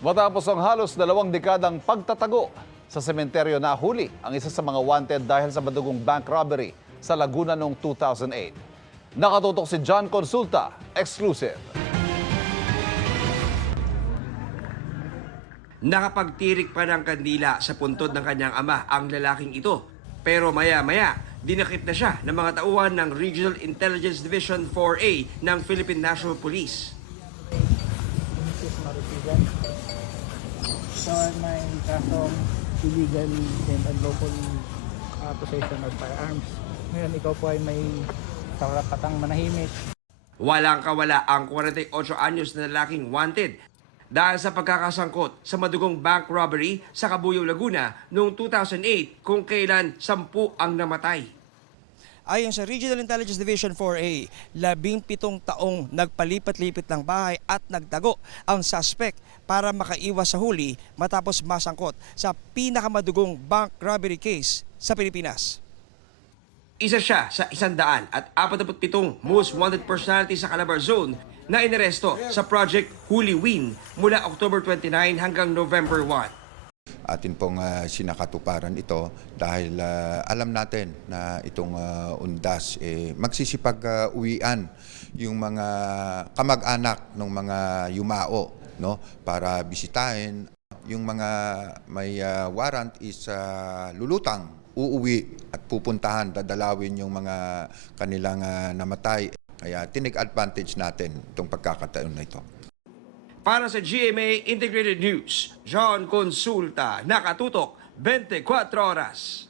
Matapos ang halos 2 dekadang pagtatago sa sementeryo, nahuli ang isa sa mga wanted dahil sa madugong bank robbery sa Laguna noong 2008. Nakatutok si John Consulta, exclusive. Nakapagtirik pa ng kandila sa puntod ng kanyang ama ang lalaking ito. Pero maya-maya, dinakip na siya ng mga tauhan ng Regional Intelligence Division 4A ng Philippine National Police. So may kasong illegal and unlawful possession of firearms. Ngayon ikaw po ay may karapatang manahimik. Walang kawala ang 48 anyos na lalaking wanted dahil sa pagkakasangkot sa madugong bank robbery sa Cabuyao, Laguna noong 2008 kung kailan 10 ang namatay. Ayon sa Regional Intelligence Division 4A, 17 taong nagpalipat-lipit ng bahay at nagtago ang suspect para makaiwas sa huli matapos masangkot sa pinakamadugong bank robbery case sa Pilipinas. Isa siya sa 147 most wanted personality sa Calabar Zone na inaresto sa Project Holy Win mula October 29 hanggang November 1. Atin pong sinakatuparan ito dahil alam natin na itong undas magsisipag-uwian yung mga kamag-anak ng mga yumao, no, para bisitahin. Yung mga may warrant is lulutang, uuwi at pupuntahan, dadalawin yung mga kanilang namatay. Kaya tinig advantage natin itong pagkakataon na ito. Para sa GMA Integrated News, John Consulta, nakatutok 24 oras.